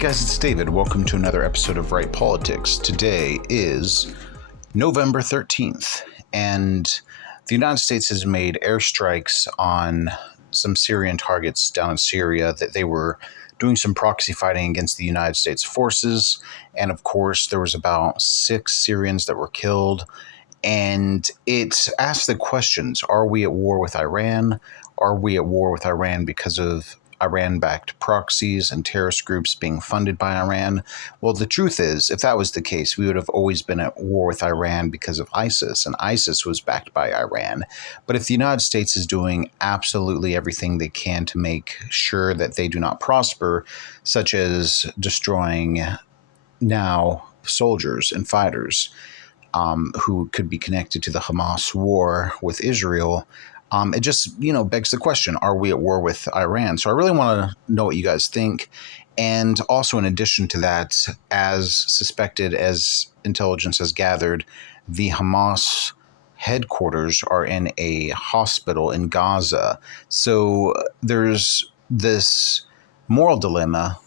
guys, it's David. Welcome to another episode of Right Politics. Today is November 13th, and the United States has made airstrikes on some Syrian targets down in Syria that they were doing some proxy fighting against the United States forces. And of course, there was about 6 Syrians that were killed. And it asked the questions, are we at war with Iran? Are we at war with Iran because of Iran-backed proxies and terrorist groups being funded by Iran? Well, the truth is, if that was the case, we would have always been at war with Iran because of ISIS, and ISIS was backed by Iran. But if the United States is doing absolutely everything they can to make sure that they do not prosper, such as destroying now soldiers and fighters who could be connected to the Hamas war with Israel, it just, begs the question, are we at war with Iran? So I really want to know what you guys think. And also, in addition to that, as suspected, as intelligence has gathered, the Hamas headquarters are in a hospital in Gaza. So there's this moral dilemma.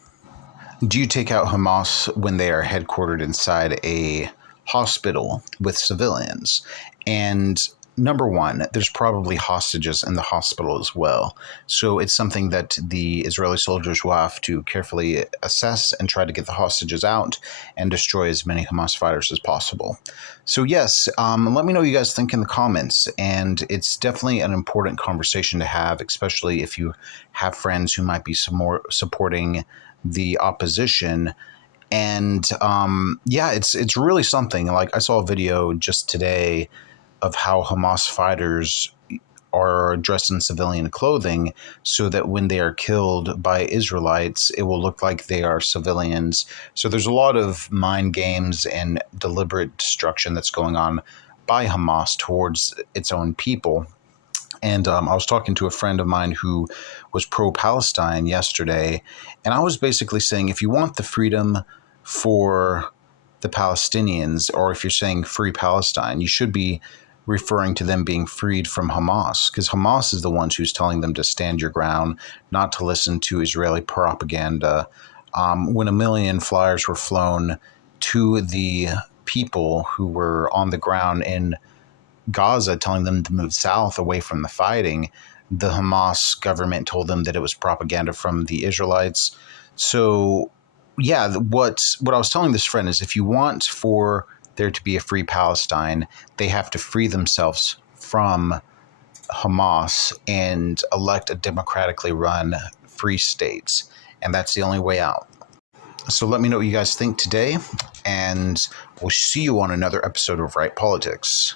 Do you take out Hamas when they are headquartered inside a hospital with civilians? And number one, there's probably hostages in the hospital as well. So it's something that the Israeli soldiers will have to carefully assess and try to get the hostages out and destroy as many Hamas fighters as possible. So yes, let me know what you guys think in the comments. And it's definitely an important conversation to have, especially if you have friends who might be some more supporting the opposition. And it's really something. Like, I saw a video just today of how Hamas fighters are dressed in civilian clothing so that when they are killed by Israelites, it will look like they are civilians. So there's a lot of mind games and deliberate destruction that's going on by Hamas towards its own people. And I was talking to a friend of mine who was pro-Palestine yesterday, and I was basically saying, if you want the freedom for the Palestinians, or if you're saying free Palestine, you should be referring to them being freed from Hamas, because Hamas is the ones who's telling them to stand your ground, not to listen to Israeli propaganda. When 1 million flyers were flown to the people who were on the ground in Gaza, telling them to move south away from the fighting, the Hamas government told them that it was propaganda from the Israelites. So yeah, what I was telling this friend is, if you want for there to be a free Palestine, they have to free themselves from Hamas and elect a democratically run free state. And that's the only way out. So let me know what you guys think today, and we'll see you on another episode of Right Politics.